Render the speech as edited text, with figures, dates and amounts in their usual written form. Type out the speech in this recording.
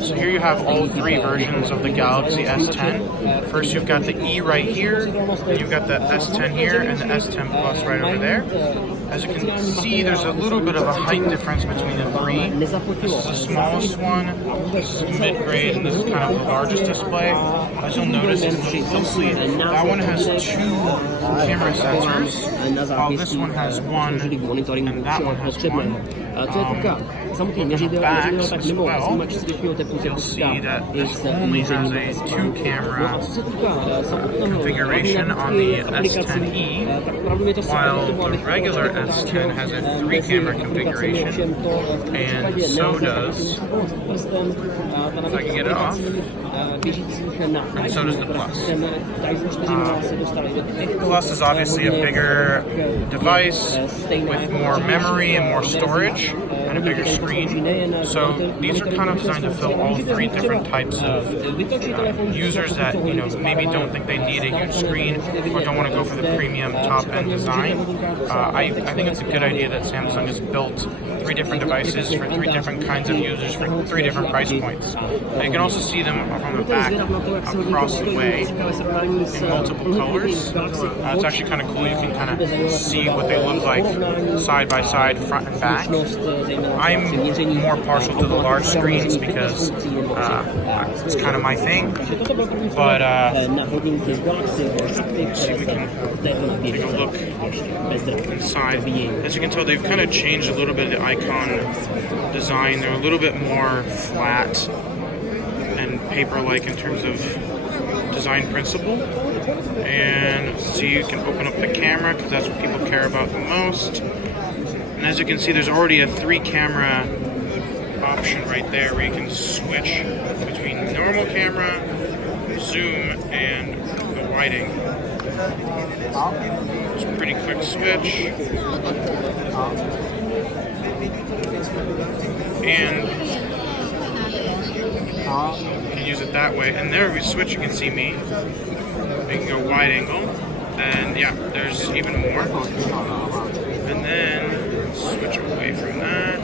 So here you have all three versions of the Galaxy S10. First you've got the E right here, and you've got the S10 here, and the S10 Plus right over there. As you can see, there's a little bit of a height difference between the three. This is the smallest one, this is mid-grade, and this is kind of the largest display. As you'll notice if you look closely, that one has two camera sensors, while this one has one, and that one has one. Look on the backs as well, you'll see that this only has a 2-camera configuration on the S10e, while the regular S10 has a 3-camera configuration, and so does, if I can get it off, and so does the Plus. Plus is obviously a bigger device with more memory and more storage and a bigger screen. So these are kind of designed to fill all three different types of users that maybe don't think they need a huge screen or don't want to go for the premium top-end design. I think it's a good idea that Samsung has built 3 different devices for 3 different kinds of users for 3 different price points. You can also see them on the back across the way in multiple colors. It's actually kind of cool. You can kind of see what they look like side by side, front and back. I'm more partial to the large screens because it's kind of my thing. But see if we can take a look inside. As you can tell, they've kind of changed a little bit of the icon design. They're a little bit more flat and paper-like in terms of design principle. And see, you can open up the camera because that's what people care about the most. And as you can see, there's already a 3-camera option right there where you can switch between normal camera, zoom, and the wide angle. It's a pretty quick switch. And you can use it that way. And there we switch, you can see me. You can go wide angle. And yeah, there's even more. And then switch away from that.